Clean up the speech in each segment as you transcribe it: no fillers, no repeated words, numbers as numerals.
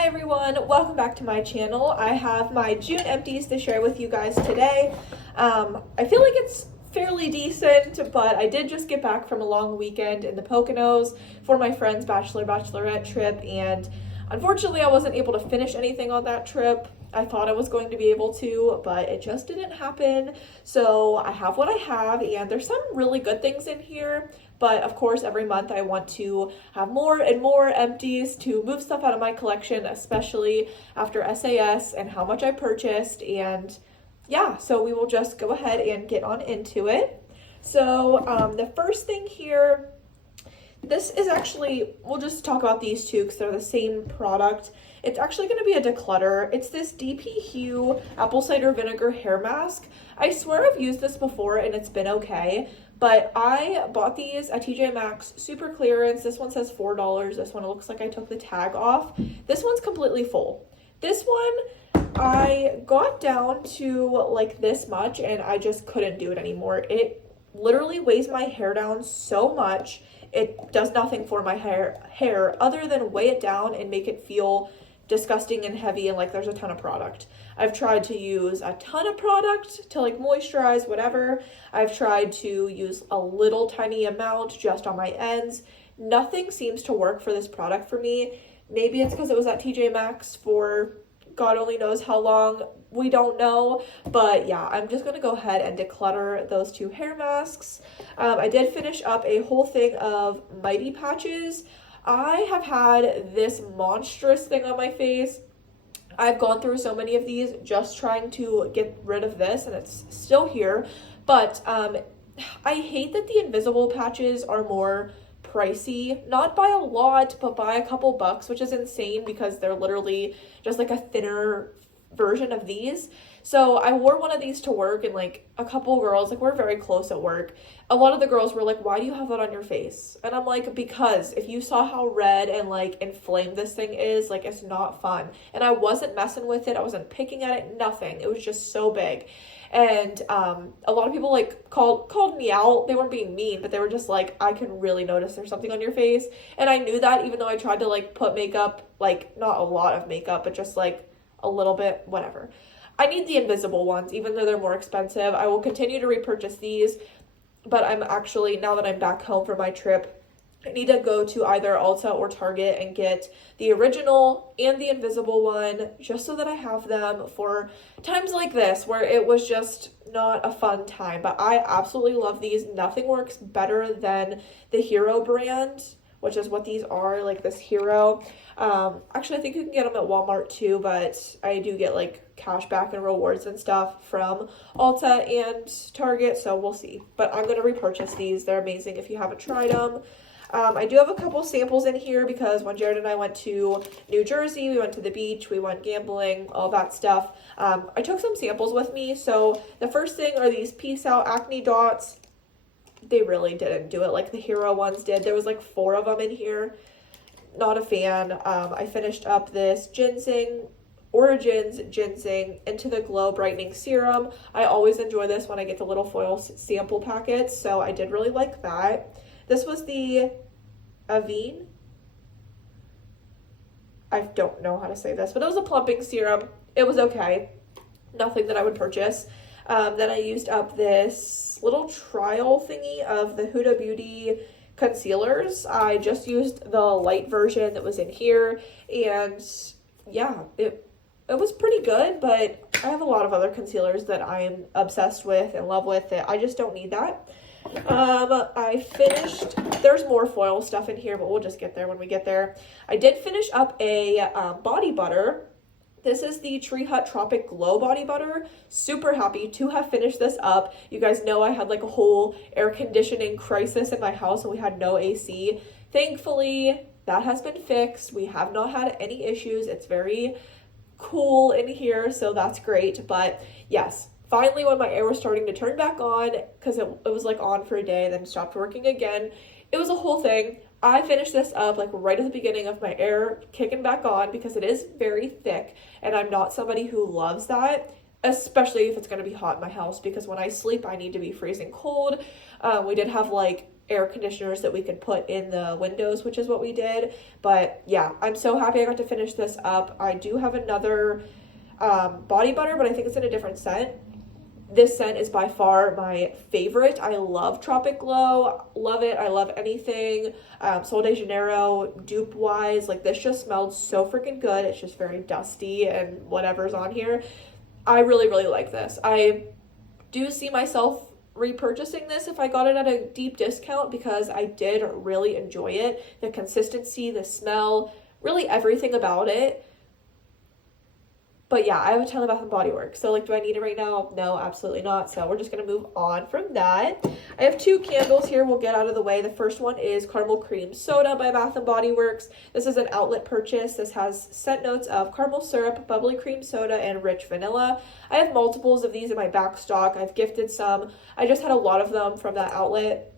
Hi everyone, welcome back to my channel. I have my June empties to share with you guys today. I feel like it's fairly decent, but I did just get back from a long weekend in the Poconos for my friend's bachelorette trip, and unfortunately I wasn't able to finish anything on that trip. I thought I was going to be able to, but it just didn't happen. So I have what I have, and there's some really good things in here. But of course, every month I want to have more and more empties to move stuff out of my collection, especially after SAS and how much I purchased. And yeah, so we will just go ahead and get on into it. So the first thing here, this is actually, we'll just talk about these two because they're the same product. It's actually going to be a declutter. It's this DP Hue apple cider vinegar hair mask. I swear I've used this before and it's been okay, but I bought these at TJ Maxx, super clearance. This one says $4. This one, it looks like I took the tag off. This one's completely full. This one, I got down to like this much and I just couldn't do it anymore. It literally weighs my hair down so much. It does nothing for my hair other than weigh it down and make it feel disgusting and heavy and like there's a ton of product. I've tried to use a ton of product to like moisturize, whatever. I've tried to use a little tiny amount just on my ends. Nothing seems to work for this product for me. Maybe it's because it was at TJ Maxx for God only knows how long. We don't know. But yeah, I'm just going to go ahead and declutter those two hair masks. I did finish up a whole thing of Mighty patches. I have had this monstrous thing on my face. I've gone through so many of these just trying to get rid of this, and it's still here. But I hate that the invisible patches are more pricey, not by a lot, but by a couple bucks, which is insane because they're literally just like a thinner version of these. So I wore one of these to work, and like a couple girls, like we're very close at work, a lot of the girls were like, why do you have that on your face? And I'm like, because if you saw how red and like inflamed this thing is, like it's not fun. And I wasn't messing with it, I wasn't picking at it, nothing. It was just so big. And a lot of people like called me out. They weren't being mean, but they were just like, I can really notice there's something on your face. And I knew that, even though I tried to like put makeup, like not a lot of makeup, but just like a little bit, whatever. I need the invisible ones, even though they're more expensive. I will continue to repurchase these, but I'm actually, now that I'm back home from my trip, I need to go to either Ulta or Target and get the original and the invisible one, just so that I have them for times like this where it was just not a fun time. But I absolutely love these. Nothing works better than the Hero brand, which is what these are, like this Hero. Actually, I think you can get them at Walmart too, but I do get like cash back and rewards and stuff from Ulta and Target, so we'll see. But I'm going to repurchase these. They're amazing if you haven't tried them. I do have a couple samples in here because when Jared and I went to New Jersey, we went to the beach, we went gambling, all that stuff. I took some samples with me. So the first thing are these Peace Out Acne Dots. They really didn't do it like the Hero ones did. There was like 4 of them in here. Not a fan. I finished up this Origins Ginseng Into the Glow Brightening Serum. I always enjoy this when I get the little foil sample packets, so I did really like that. This was the Avene. I don't know how to say this, but it was a plumping serum. It was okay. Nothing that I would purchase. Then I used up this little trial thingy of the Huda Beauty concealers. I just used the light version that was in here, and yeah, it was pretty good, but I have a lot of other concealers that I am obsessed with and love with that I just don't need that. I finished, there's more foil stuff in here, but we'll just get there when we get there. I did finish up a body butter. This is the Tree Hut Tropic Glow Body Butter. Super happy to have finished this up. You guys know I had like a whole air conditioning crisis in my house and we had no AC. Thankfully, that has been fixed. We have not had any issues. It's very cool in here, so that's great. But yes, finally when my air was starting to turn back on, because it was like on for a day, then stopped working again. It was a whole thing. I finished this up like right at the beginning of my air kicking back on because it is very thick and I'm not somebody who loves that, especially if it's going to be hot in my house, because when I sleep I need to be freezing cold. We did have like air conditioners that we could put in the windows, which is what we did. But yeah, I'm so happy I got to finish this up. I do have another body butter, but I think it's in a different scent. This scent is by far my favorite. I love Tropic Glow. Love it. I love anything Sol de Janeiro dupe wise. Like, this just smelled so freaking good. It's just very dusty and whatever's on here. I really, really like this. I do see myself repurchasing this if I got it at a deep discount, because I did really enjoy it. The consistency, the smell, really everything about it. But yeah, I have a ton of Bath & Body Works. So, like, do I need it right now? No, absolutely not. So we're just going to move on from that. I have 2 candles here we'll get out of the way. The first one is Caramel Cream Soda by Bath & Body Works. This is an outlet purchase. This has scent notes of caramel syrup, bubbly cream soda, and rich vanilla. I have multiples of these in my back stock. I've gifted some. I just had a lot of them from that outlet.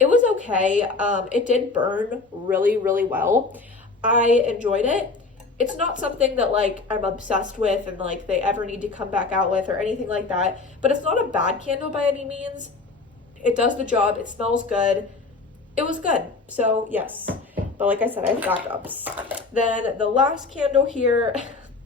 It was okay. It did burn really, really well. I enjoyed it. It's not something that, like, I'm obsessed with and, like, they ever need to come back out with or anything like that. But it's not a bad candle by any means. It does the job. It smells good. It was good. So, yes. But like I said, I have backups. Then the last candle here,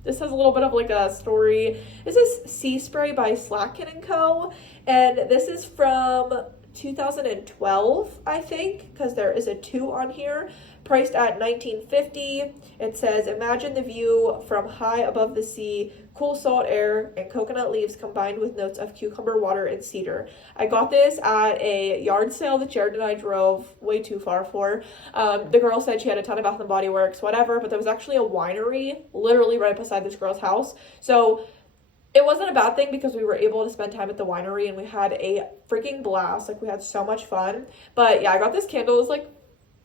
this has a little bit of, like, a story. This is Sea Spray by Slacken & Co. And this is from 2012, I think, because there is a 2 on here. Priced at $19.50. It says, imagine the view from high above the sea, cool salt air and coconut leaves combined with notes of cucumber water and cedar. I got this at a yard sale that Jared and I drove way too far for. The girl said she had a ton of Bath & Body Works, whatever, but there was actually a winery literally right beside this girl's house. So it wasn't a bad thing because we were able to spend time at the winery and we had a freaking blast. Like, we had so much fun. But yeah, I got this candle. It was like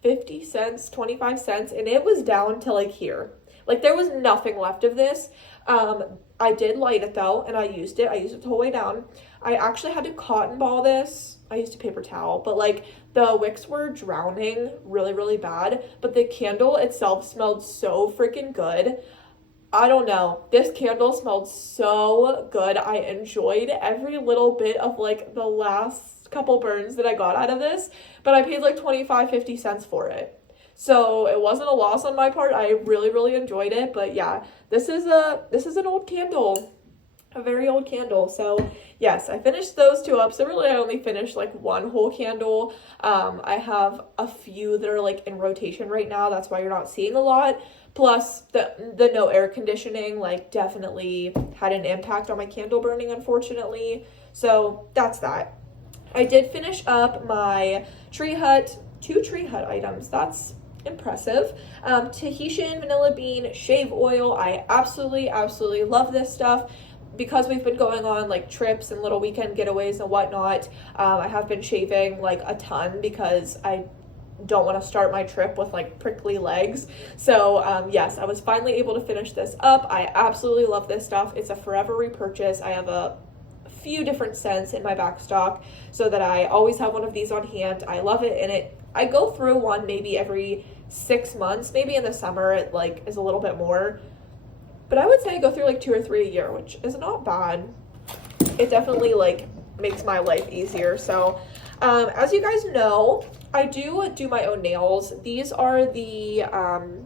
50 cents, 25 cents, and it was down to, like, here. Like, there was nothing left of this. I did light it though, and I used it the whole way down. I actually had to cotton ball this. I used a paper towel, but, like, the wicks were drowning really, really bad, but the candle itself smelled so freaking good. I don't know. This candle smelled so good. I enjoyed every little bit of, like, the last couple burns that I got out of this, but I paid like 25-50 cents for it. So it wasn't a loss on my part. I really, really enjoyed it. But yeah, this is an old candle. A very old candle. So yes, I finished those 2 up. So really I only finished like 1 whole candle. I have a few that are like in rotation right now. That's why you're not seeing a lot. Plus the no air conditioning like definitely had an impact on my candle burning, unfortunately. So that's that. I did finish up my Tree Hut, 2 Tree Hut items. That's impressive. Tahitian vanilla bean shave oil. I absolutely, absolutely love this stuff. Because we've been going on like trips and little weekend getaways and whatnot, I have been shaving like a ton because I don't want to start my trip with like prickly legs. So yes, I was finally able to finish this up. I absolutely love this stuff. It's a forever repurchase. I have a few different scents in my back stock so that I always have one of these on hand. I love it, and I go through one maybe every 6 months. Maybe in the summer it like is a little bit more, but I would say I go through like 2 or 3 a year, which is not bad. It definitely like makes my life easier. So as you guys know, I do my own nails. These are the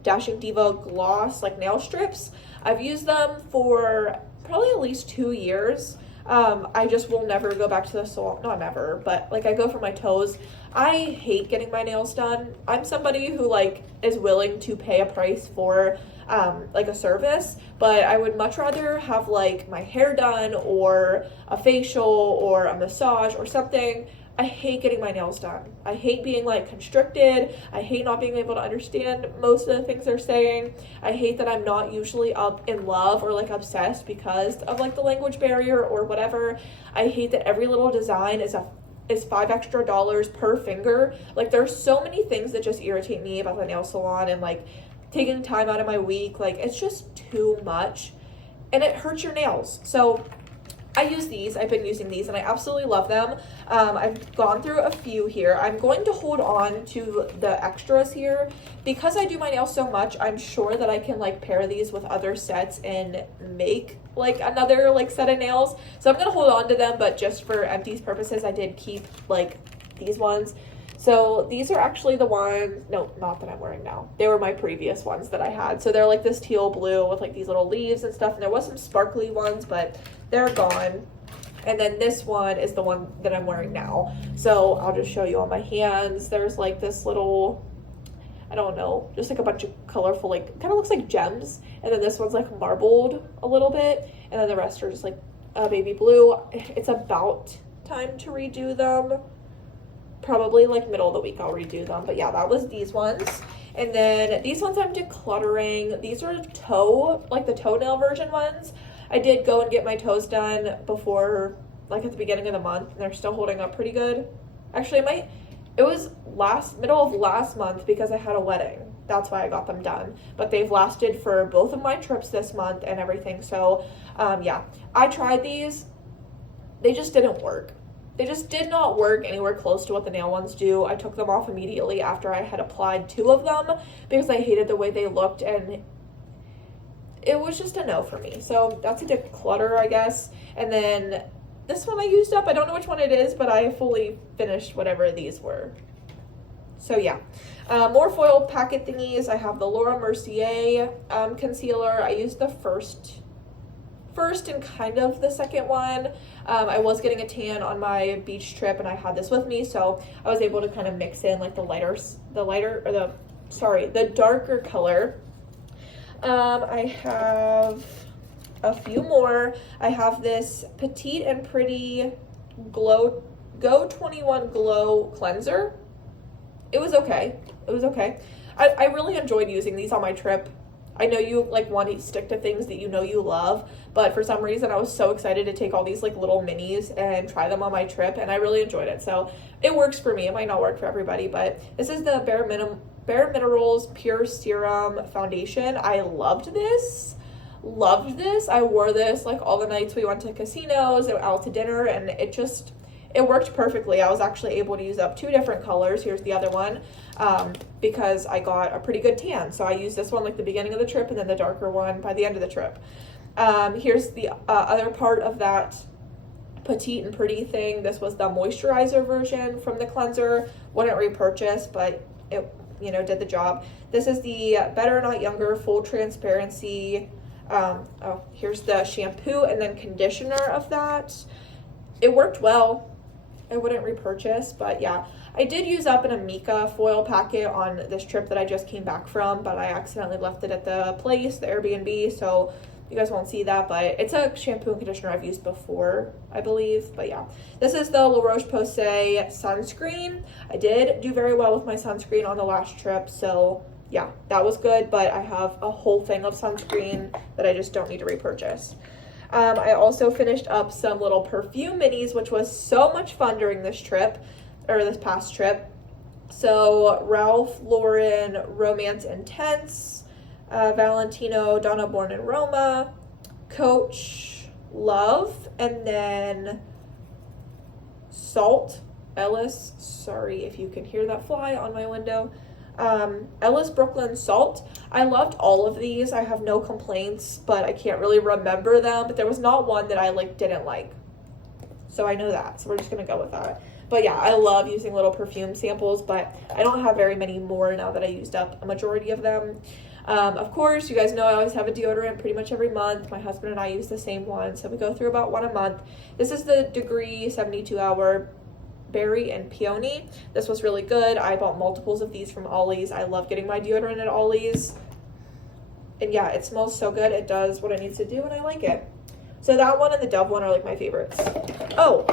Dashing Diva gloss like nail strips. I've used them for probably at least 2 years. I just will never go back to the salon. Not never, but like I go for my toes. I hate getting my nails done. I'm somebody who like is willing to pay a price for like a service, but I would much rather have like my hair done or a facial or a massage or something. I hate getting my nails done. I hate being like constricted. I hate not being able to understand most of the things they're saying. I hate that I'm not usually up in love or like obsessed because of like the language barrier or whatever. I hate that every little design is $5 extra per finger. Like there's so many things that just irritate me about the nail salon and like taking time out of my week. Like it's just too much and it hurts your nails. So I use these. I've been using these and I absolutely love them. I've gone through a few here. I'm going to hold on to the extras here because I do my nails so much. I'm sure that I can like pair these with other sets and make like another like set of nails. So I'm going to hold on to them, but just for empties purposes, I did keep like these ones. So these are actually the ones, no, not that I'm wearing now. They were my previous ones that I had. So they're like this teal blue with like these little leaves and stuff. And there was some sparkly ones, but they're gone. And then this one is the one that I'm wearing now. So I'll just show you on my hands. There's like this little, I don't know, just like a bunch of colorful, like, kind of looks like gems. And then this one's like marbled a little bit. And then the rest are just like baby blue. It's about time to redo them. Probably like middle of the week I'll redo them. But yeah, that was these ones. And then these ones I'm decluttering. These are like the toenail version ones. I did go and get my toes done before, like at the beginning of the month, and they're still holding up pretty good. Actually, it was middle of last month because I had a wedding. That's why I got them done. But they've lasted for both of my trips this month and everything. So yeah, I tried these. They just didn't work. They just did not work anywhere close to what the nail ones do. I took them off immediately after I had applied 2 of them because I hated the way they looked, and it was just a no for me. So that's a declutter, I guess. And then this one I used up. I don't know which one it is, but I fully finished whatever these were. So yeah, more foil packet thingies. I have the Laura Mercier concealer. I used the first and kind of the second one. I was getting a tan on my beach trip, and I had this with me, so I was able to kind of mix in like the darker color. I have a few more. I have this Petite and Pretty Go 21 Glow Cleanser. It was okay. I really enjoyed using these on my trip. I know you like want to stick to things that you know you love, but for some reason I was so excited to take all these like little minis and try them on my trip, and I really enjoyed it. So it works for me. It might not work for everybody, but this is the Bare Minerals Pure Serum Foundation. I loved this. I wore this like all the nights we went to casinos and out to dinner, and it worked perfectly. I was actually able to use up 2 different colors. Here's the other one, because I got a pretty good tan. So I used this one like the beginning of the trip, and then the darker one by the end of the trip. Here's the other part of that Petite and Pretty thing. This was the moisturizer version from the cleanser. Wouldn't repurchase, but it, did the job. This is the Better Not Younger Full Transparency. Here's the shampoo and then conditioner of that. It worked well. I wouldn't repurchase, but yeah, I did use up an Amika foil packet on this trip that I just came back from, but I accidentally left it at the place, the Airbnb, so you guys won't see that, but it's a shampoo and conditioner I've used before, I believe. But yeah, this is the La Roche-Posay sunscreen. I did do very well with my sunscreen on the last trip, so yeah, that was good, but I have a whole thing of sunscreen that I just don't need to repurchase. I also finished up some little perfume minis, which was so much fun during this past trip. So Ralph Lauren Romance Intense, Valentino Donna Born in Roma, Coach Love, and then Salt Ellis. Sorry if you can hear that fly on my window. Ellis Brooklyn Salt. I loved all of these. I have no complaints, but I can't really remember them. But there was not one that I didn't like. So I know that. So we're just going to go with that. But yeah, I love using little perfume samples, but I don't have very many more now that I used up a majority of them. Of course, you guys know I always have a deodorant pretty much every month. My husband and I use the same one, so we go through about one a month. This is the Degree 72-hour Berry and Peony. This was really good. I bought multiples of these from Ollie's. I love getting my deodorant at Ollie's. And yeah, it smells so good. It does what it needs to do, and I like it. So that one and the Dove one are like my favorites. Oh,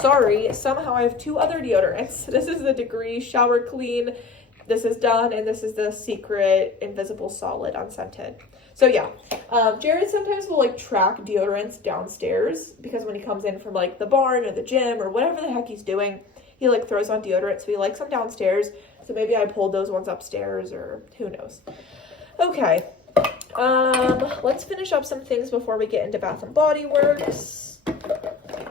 sorry. Somehow I have 2 other deodorants. This is the Degree Shower Clean. This is done, and this is the Secret Invisible Solid Unscented. So yeah, Jared sometimes will track deodorants downstairs because when he comes in from the barn or the gym or whatever the heck he's doing, he throws on deodorant. So he likes them downstairs. So maybe I pulled those ones upstairs, or who knows. Okay, let's finish up some things before we get into Bath and Body Works.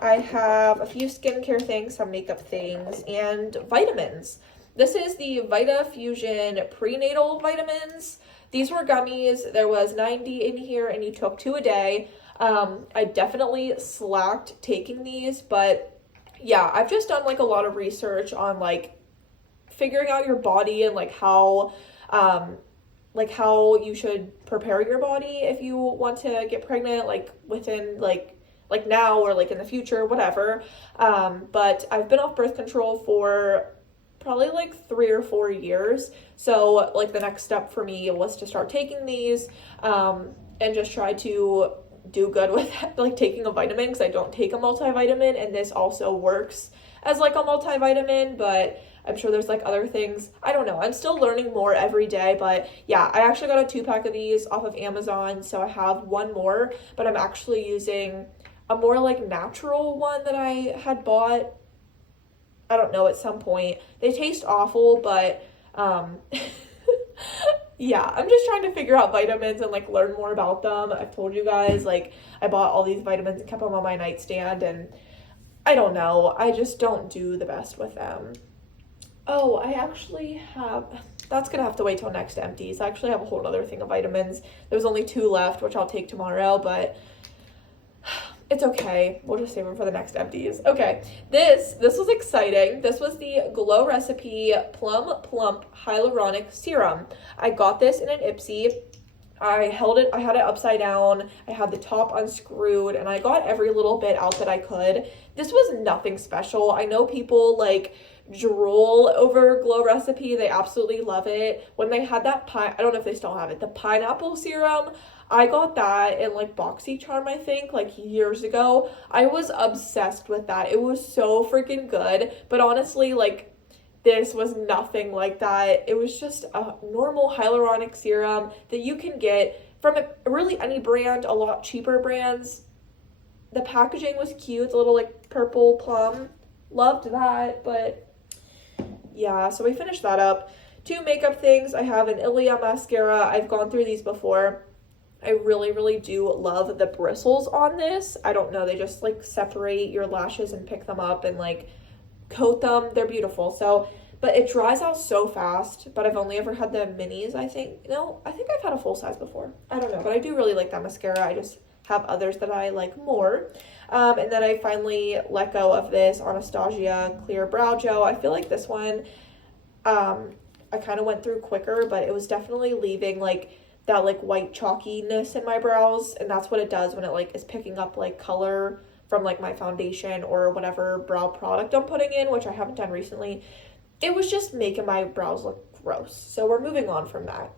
I have a few skincare things, some makeup things, and vitamins. This is the Vita Fusion prenatal vitamins. These were gummies. There was 90 in here, and you took 2 a day. I definitely slacked taking these, but yeah, I've just done a lot of research on figuring out your body and like how you should prepare your body if you want to get pregnant, like within like now or like in the future, whatever. But I've been off birth control for probably like 3 or 4 years. So like the next step for me was to start taking these, and just try to do good with like taking a vitamin, because I don't take a multivitamin, and this also works as like a multivitamin, but I'm sure there's like other things. I don't know. I'm still learning more every day, but yeah, I actually got a 2-pack of these off of Amazon. So I have one more, but I'm actually using a more like natural one that I had bought, I don't know, at some point. They taste awful, but yeah, I'm just trying to figure out vitamins and like learn more about them. I've told you guys, like I bought all these vitamins and kept them on my nightstand, and I don't know, I just don't do the best with them. Oh, I actually have, that's gonna have to wait till next empties. I actually have a whole other thing of vitamins. There's only 2 left, which I'll take tomorrow, but it's okay. We'll just save them for the next empties. Okay, this was exciting. This was the Glow Recipe Plum Plump Hyaluronic Serum. I got this in an Ipsy. I had it upside down. I had the top unscrewed, and I got every little bit out that I could. This was nothing special. I know people like drool over Glow Recipe. They absolutely love it. When they had that I don't know if they still have it, the pineapple serum, I got that in like BoxyCharm, I think, like years ago. I was obsessed with that. It was so freaking good. But honestly, like this was nothing like that. It was just a normal hyaluronic serum that you can get from really any brand, a lot cheaper brands. The packaging was cute. It's a little like purple plum. Loved that, but yeah, so we finished that up. 2 makeup things. I have an Ilia mascara. I've gone through these before. I really, really do love the bristles on this. I don't know, they just like separate your lashes and pick them up and like coat them. They're beautiful. So, but it dries out so fast, but I've only ever had the minis, I think. No, I think I've had a full size before. I don't know, but I do really like that mascara. I just have others that I like more. And then I finally let go of this Anastasia Clear Brow Gel. I feel like this one, I kind of went through quicker, but it was definitely leaving like that like white chalkiness in my brows, and that's what it does when it like is picking up like color from like my foundation or whatever brow product I'm putting in, which I haven't done recently. It was just making my brows look gross. So we're moving on from that.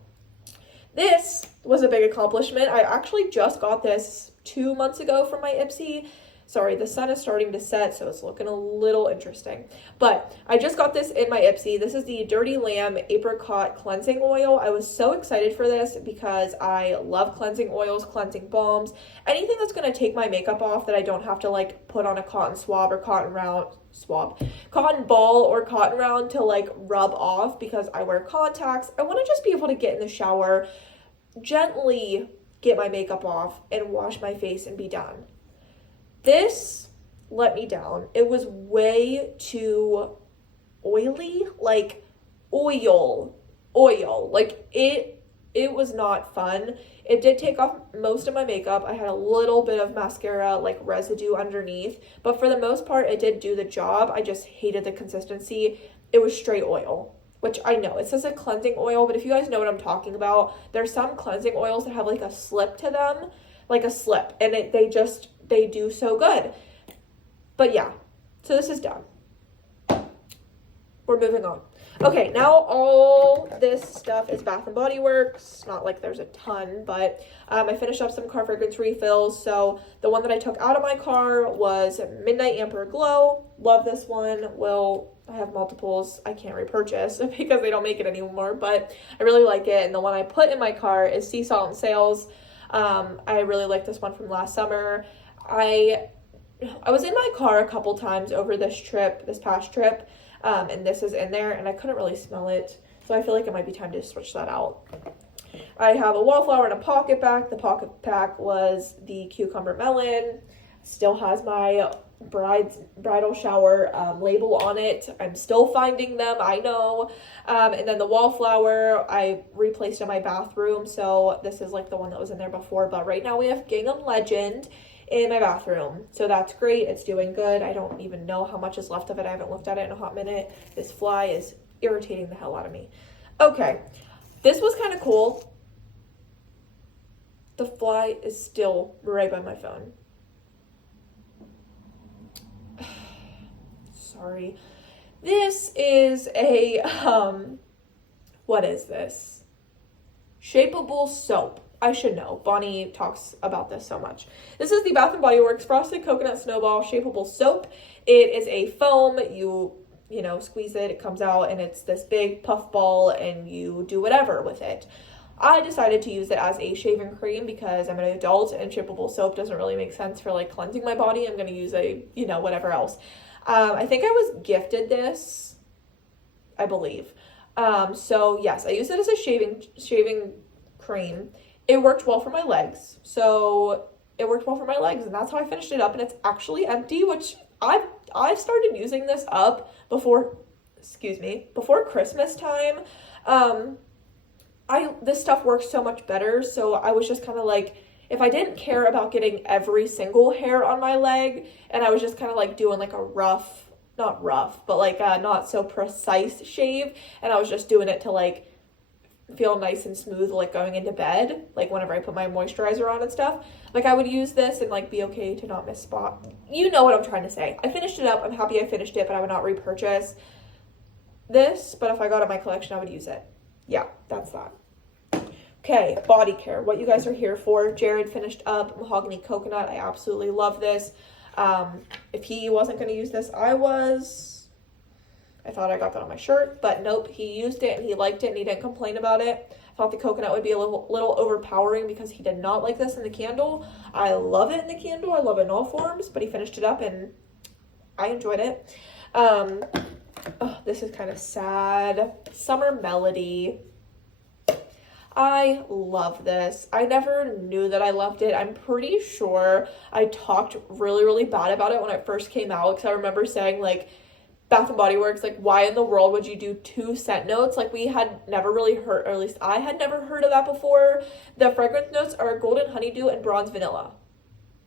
This was a big accomplishment. I actually just got this 2 months ago from my Ipsy. Sorry, the sun is starting to set, so it's looking a little interesting. But I just got this in my Ipsy. This is the Dirty Lamb Apricot Cleansing Oil. I was so excited for this because I love cleansing oils, cleansing balms, anything that's going to take my makeup off that I don't have to like put on a cotton swab or cotton ball or cotton round to like rub off, because I wear contacts. I want to just be able to get in the shower, gently get my makeup off and wash my face and be done. This let me down. It was way too oily, like oil. Like it was not fun. It did take off most of my makeup. I had a little bit of mascara like residue underneath, but for the most part it did do the job. I just hated the consistency. It was straight oil, which I know it says a cleansing oil, but if you guys know what I'm talking about, there's some cleansing oils that have like a slip to them, like a slip, and they do so good. But yeah, so this is done. We're moving on. Okay, now all this stuff is Bath & Body Works. Not like there's a ton, but I finished up some car fragrance refills. So the one that I took out of my car was Midnight Amber Glow. Love this one. Well, I have multiples I can't repurchase because they don't make it anymore, but I really like it. And the one I put in my car is Sea Salt and Sails. I really like this one from last summer. I was in my car a couple times over this past trip, and this is in there, and I couldn't really smell it, so I feel like it might be time to switch that out. I have a wallflower and a pocket pack. The pocket pack was the cucumber melon. Still has my bridal shower label on it. I'm still finding them, I know. And then the wallflower I replaced in my bathroom, so this is like the one that was in there before, but right now we have Gingham Legend in my bathroom, so that's great. It's doing good. I don't even know how much is left of it. I haven't looked at it in a hot minute. This fly is irritating the hell out of me. Okay, this was kind of cool. The fly is still right by my phone. Sorry. This is a, what is this? Shapeable soap. I should know. Bonnie talks about this so much. This is the Bath & Body Works Frosted Coconut Snowball Shapeable Soap. It is a foam. You squeeze it, it comes out, and it's this big puff ball, and you do whatever with it. I decided to use it as a shaving cream because I'm an adult, and shapeable soap doesn't really make sense for like cleansing my body. I'm going to use a, whatever else. I think I was gifted this, I believe. So yes, I used it as a shaving cream. It worked well for my legs. And that's how I finished it up, and it's actually empty, which I've started using this up before Christmas time. This stuff works so much better, so I was just kind of like, if I didn't care about getting every single hair on my leg, and I was just kind of like doing like a not rough, but like a not so precise shave, and I was just doing it to like feel nice and smooth, like going into bed, like whenever I put my moisturizer on and stuff, like I would use this and like be okay to not miss spot. You know what I'm trying to say. I finished it up. I'm happy I finished it, but I would not repurchase this, but if I got it in my collection, I would use it. Yeah, that's that. Okay, body care, what you guys are here for. Jared finished up Mahogany Coconut. I absolutely love this. If he wasn't going to use this, I thought I got that on my shirt, but nope, he used it and he liked it and he didn't complain about it. I thought the coconut would be a little overpowering because he did not like this in the candle. I love it in the candle. I love it in all forms, but he finished it up and I enjoyed it. This is kind of sad. Summer Melody. I love this. I never knew that I loved it. I'm pretty sure I talked really, really bad about it when it first came out, because I remember saying like, Bath & Body Works, like, why in the world would you do 2 scent notes? Like, we had never really heard, or at least I had never heard of that before. The fragrance notes are golden honeydew and bronze vanilla.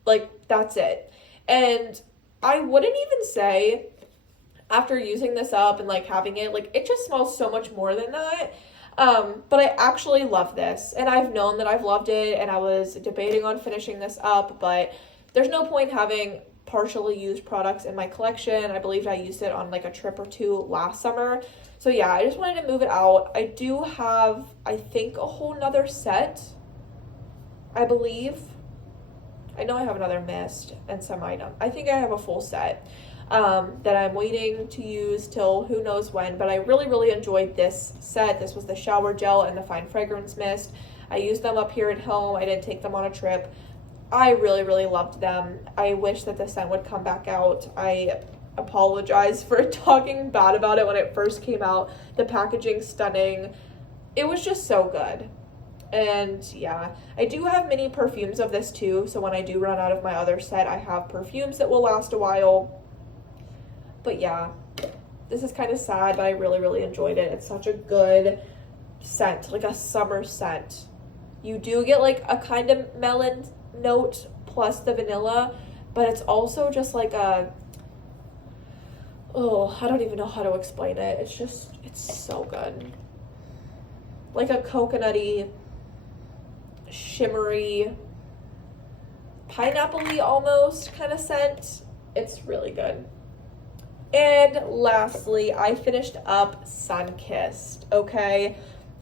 Like, that's it. And I wouldn't even say, after using this up and like having it, like, it just smells so much more than that. But I actually love this, and I've known that I've loved it, and I was debating on finishing this up, but there's no point having partially used products in my collection. I believe I used it on like a trip or 2 last summer. So yeah, I just wanted to move it out. I do have, I think, a whole nother set, I believe. I know I have another mist and some item. I think I have a full set that I'm waiting to use till who knows when, but I really, really enjoyed this set. This was the shower gel and the fine fragrance mist. I used them up here at home. I didn't take them on a trip. I really, really loved them. I wish that the scent would come back out. I apologize for talking bad about it when it first came out. The packaging, stunning. It was just so good. And yeah, I do have mini perfumes of this too, so when I do run out of my other set, I have perfumes that will last a while. But yeah, this is kind of sad, but I really, really enjoyed it. It's such a good scent, like a summer scent. You do get like a kind of melon note plus the vanilla, but it's also just like I don't even know how to explain it. It's so good. Like a coconutty, shimmery, pineapple-y almost kind of scent. It's really good. And lastly, I finished up Sunkissed, okay?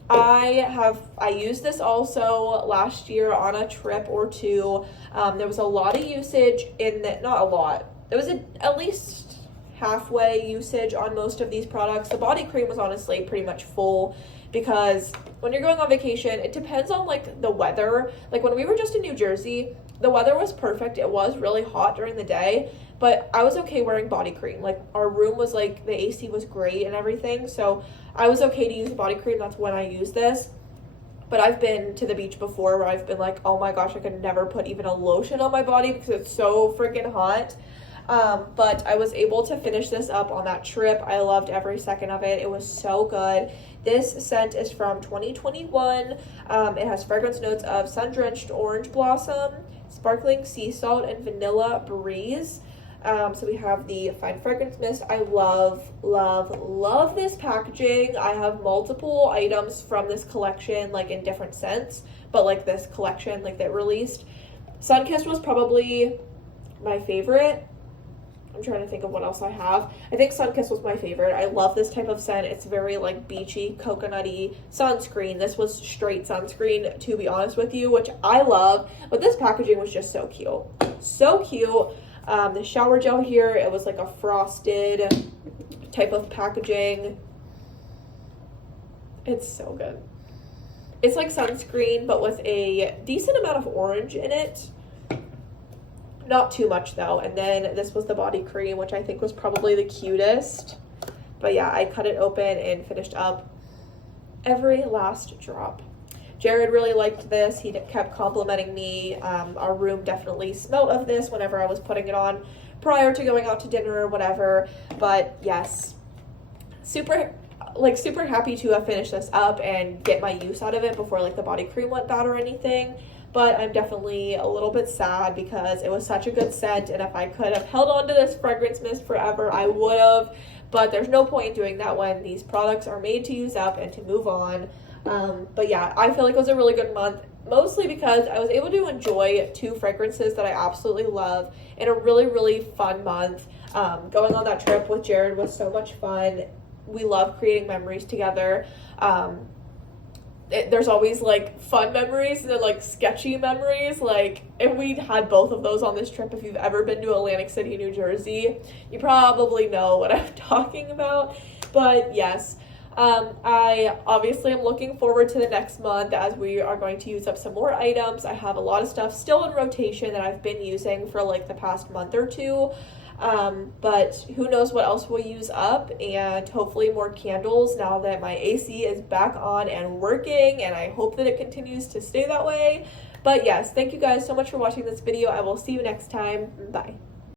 I used this also last year on a trip or 2. There was a lot of usage in that, not a lot. There was at least halfway usage on most of these products. The body cream was honestly pretty much full because when you're going on vacation, it depends on like the weather. Like when we were just in New Jersey, the weather was perfect. It was really hot during the day, but I was okay wearing body cream. Like our room was like, the AC was great and everything. So I was okay to use body cream. That's when I used this. But I've been to the beach before where I've been like, oh my gosh, I could never put even a lotion on my body because it's so freaking hot. But I was able to finish this up on that trip. I loved every second of it. It was so good. This scent is from 2021. It has fragrance notes of sun-drenched orange blossom, sparkling sea salt, and vanilla breeze. So we have the Fine Fragrance Mist. I love, love, love this packaging. I have multiple items from this collection, like in different scents, but like this collection, like that released. Sunkissed was probably my favorite. I'm trying to think of what else I have. I think Sunkissed was my favorite. I love this type of scent. It's very like beachy, coconutty sunscreen. This was straight sunscreen, to be honest with you, which I love. But this packaging was just so cute. So cute. The shower gel here, it was like a frosted type of packaging. It's so good. It's like sunscreen, but with a decent amount of orange in it. Not too much though. And then this was the body cream, which I think was probably the cutest. But yeah, I cut it open and finished up every last drop. Jared really liked this. He kept complimenting me. Our room definitely smelled of this whenever I was putting it on prior to going out to dinner or whatever. But yes, super happy to have finished this up and get my use out of it before like the body cream went bad or anything. But I'm definitely a little bit sad because it was such a good scent, and if I could have held on to this fragrance mist forever, I would have. But there's no point in doing that when these products are made to use up and to move on. But yeah, I feel like it was a really good month, mostly because I was able to enjoy 2 fragrances that I absolutely love in a really, really fun month. Going on that trip with Jared was so much fun. We love creating memories together. There's always like fun memories and then like sketchy memories, like, and we had both of those on this trip. If you've ever been to Atlantic City, New Jersey, you probably know what I'm talking about. But yes, I obviously am looking forward to the next month as we are going to use up some more items. I have a lot of stuff still in rotation that I've been using for like the past month or two. But who knows what else we'll use up, and hopefully more candles now that my AC is back on and working, and I hope that it continues to stay that way. But yes, thank you guys so much for watching this video. I will see you next time. Bye.